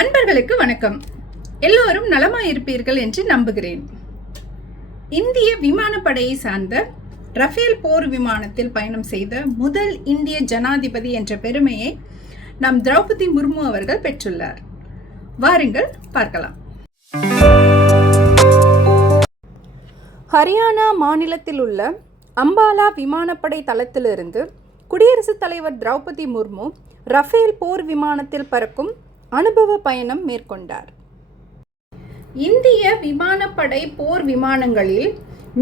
அன்பர்களுக்கு வணக்கம். எல்லோரும் நலமாயிருப்பீர்கள் என்று நம்புகிறேன். இந்திய விமானப்படையை சார்ந்த ரஃபேல் போர் விமானத்தில் பயணம் செய்த முதல் இந்திய ஜனாதிபதி என்ற பெருமையை நம் திரௌபதி முர்மு அவர்கள் பெற்றுள்ளார். வாருங்கள் பார்க்கலாம். ஹரியானா மாநிலத்தில் உள்ள அம்பாலா விமானப்படை தளத்திலிருந்து குடியரசுத் தலைவர் திரௌபதி முர்மு ரஃபேல் போர் விமானத்தில் பறக்கும் அனுபவ பயணம் மேற்கொண்டார். இந்திய விமானப்படை போர் விமானங்களில்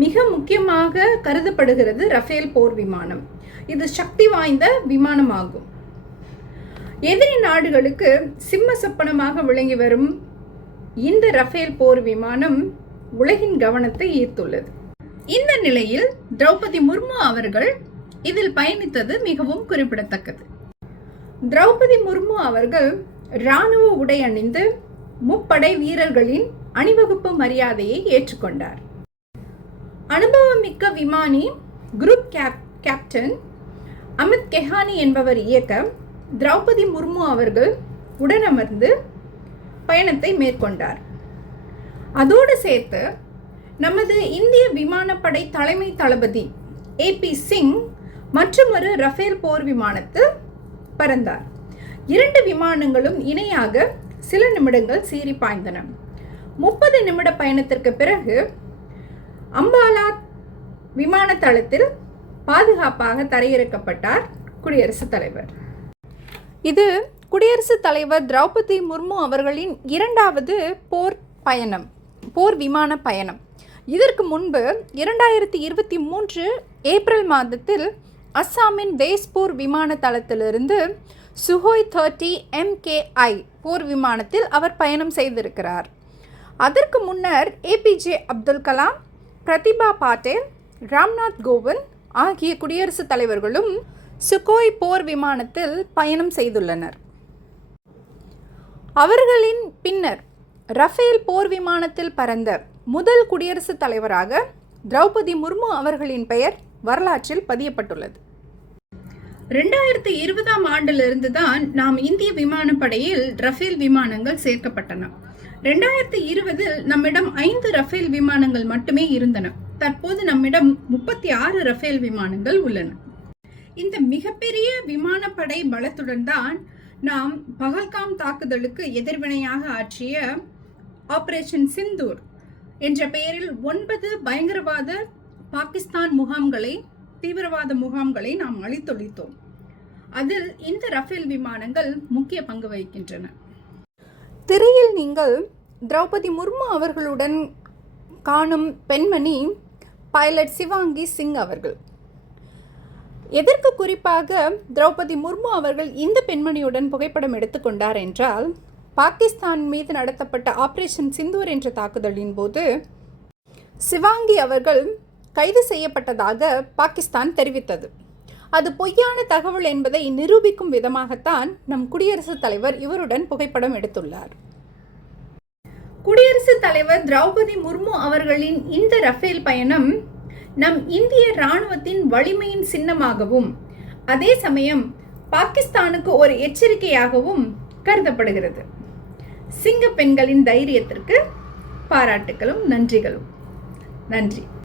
மிக முக்கியமாக கருதப்படுகிறது ரஃபேல் போர் விமானம். இது சக்தி வாய்ந்த விமானமாகும். எதிரி நாடுகளுக்கு சிம்ம சொப்பனமாக விளங்கி வரும் இந்த ரஃபேல் போர் விமானம் உலகின் கவனத்தை ஈர்த்துள்ளது. இந்த நிலையில் திரௌபதி முர்மு அவர்கள் இதில் பயணித்தது மிகவும் குறிப்பிடத்தக்கது. திரௌபதி முர்மு அவர்கள் இராணுவ உடை அணிந்து முப்படை வீரர்களின் அணிவகுப்பு மரியாதையை ஏற்றுக்கொண்டார். அனுபவமிக்க விமானி group gap captain Amit Gehani என்பவர் இயக்க திரௌபதி முர்மு அவர்கள் உடனமர்ந்து பயணத்தை மேற்கொண்டார். அதோடு சேர்த்து நமது இந்திய விமானப்படை தலைமை தளபதி ஏபி சிங் மற்றொரு ரஃபேல் போர் விமானத்தில் பறந்தார். இரண்டு விமானங்களும் இணையாக சில நிமிடங்கள் சீறி பாய்ந்தன. முப்பது நிமிட பயணத்திற்கு பிறகு அம்பாலா விமான தளத்தில் பாதுகாப்பாக தரையிறக்கப்பட்டார் குடியரசுத் தலைவர். இது குடியரசுத் தலைவர் திரௌபதி முர்மு அவர்களின் இரண்டாவது போர் பயணம் போர் விமான பயணம். இதற்கு முன்பு இரண்டாயிரத்தி இருபத்தி மூன்று ஏப்ரல் மாதத்தில் அஸ்ஸாமின் தேஸ்பூர் விமான தளத்திலிருந்து சுஹோய் தேர்ட்டி எம்கேஐ போர் விமானத்தில் அவர் பயணம் செய்திருக்கிறார். அதற்கு முன்னர் ஏபிஜே அப்துல் கலாம் பிரதிபா பாட்டேல் ராம்நாத் கோவிந்த் ஆகிய குடியரசுத் தலைவர்களும் சுகோய் போர் விமானத்தில் பயணம் செய்துள்ளனர். அவர்களின் பின்னர் ரஃபேல் போர் விமானத்தில் பறந்த முதல் குடியரசுத் தலைவராக திரௌபதி முர்மு அவர்களின் பெயர் வரலாற்றில் பதியப்பட்டுள்ளது. ரெண்டாயிரத்தி இருபதாம் ஆண்டிலிருந்து தான் நாம் இந்திய விமானப்படையில் ரஃபேல் விமானங்கள் சேர்க்கப்பட்டன. ரெண்டாயிரத்தி இருபதில் நம்மிடம் ஐந்து ரஃபேல் விமானங்கள் மட்டுமே இருந்தன. தற்போது நம்மிடம் முப்பத்தி ஆறு ரஃபேல் விமானங்கள் உள்ளன. இந்த மிகப்பெரிய விமானப்படை பலத்துடன் தான் நாம் பகல்காம் தாக்குதலுக்கு எதிர்வினையாக ஆற்றிய ஆபரேஷன் சிந்தூர் என்ற பெயரில் ஒன்பது பயங்கரவாத பாகிஸ்தான் முகாம்களை தீவிரவாத முகாம்களை நாம் அழித்தொழித்தோம். அதில் இந்த ரஃபேல் விமானங்கள் முக்கிய பங்கு வகிக்கின்றன. திரையில் நீங்கள் திரௌபதி முர்மு அவர்களுடன் காணும் பெண்மணி பைலட் சிவாங்கி சிங் அவர்கள். எதற்கு குறிப்பாக திரௌபதி முர்மு அவர்கள் இந்த பெண்மணியுடன் புகைப்படம் எடுத்துக்கொண்டார் என்றால் பாகிஸ்தான் மீது நடத்தப்பட்ட ஆபரேஷன் சிந்தூர் என்ற தாக்குதலின் போது சிவாங்கி அவர்கள் கைது செய்யப்பட்டதாக பாகிஸ்தான் தெரிவித்தது. அது பொய்யான தகவல் என்பதை நிரூபிக்கும் விதமாகத்தான் நம் குடியரசுத் தலைவர் இவருடன் புகைப்படம் எடுத்துள்ளார். குடியரசுத் தலைவர் திரௌபதி முர்மு அவர்களின் இந்த ரஃபேல் பயணம் நம் இந்திய இராணுவத்தின் வலிமையின் சின்னமாகவும் அதே சமயம் பாகிஸ்தானுக்கு ஒரு எச்சரிக்கையாகவும் கருதப்படுகிறது. சிங்க பெண்களின் தைரியத்திற்கு பாராட்டுகளும் நன்றிகளும். நன்றி.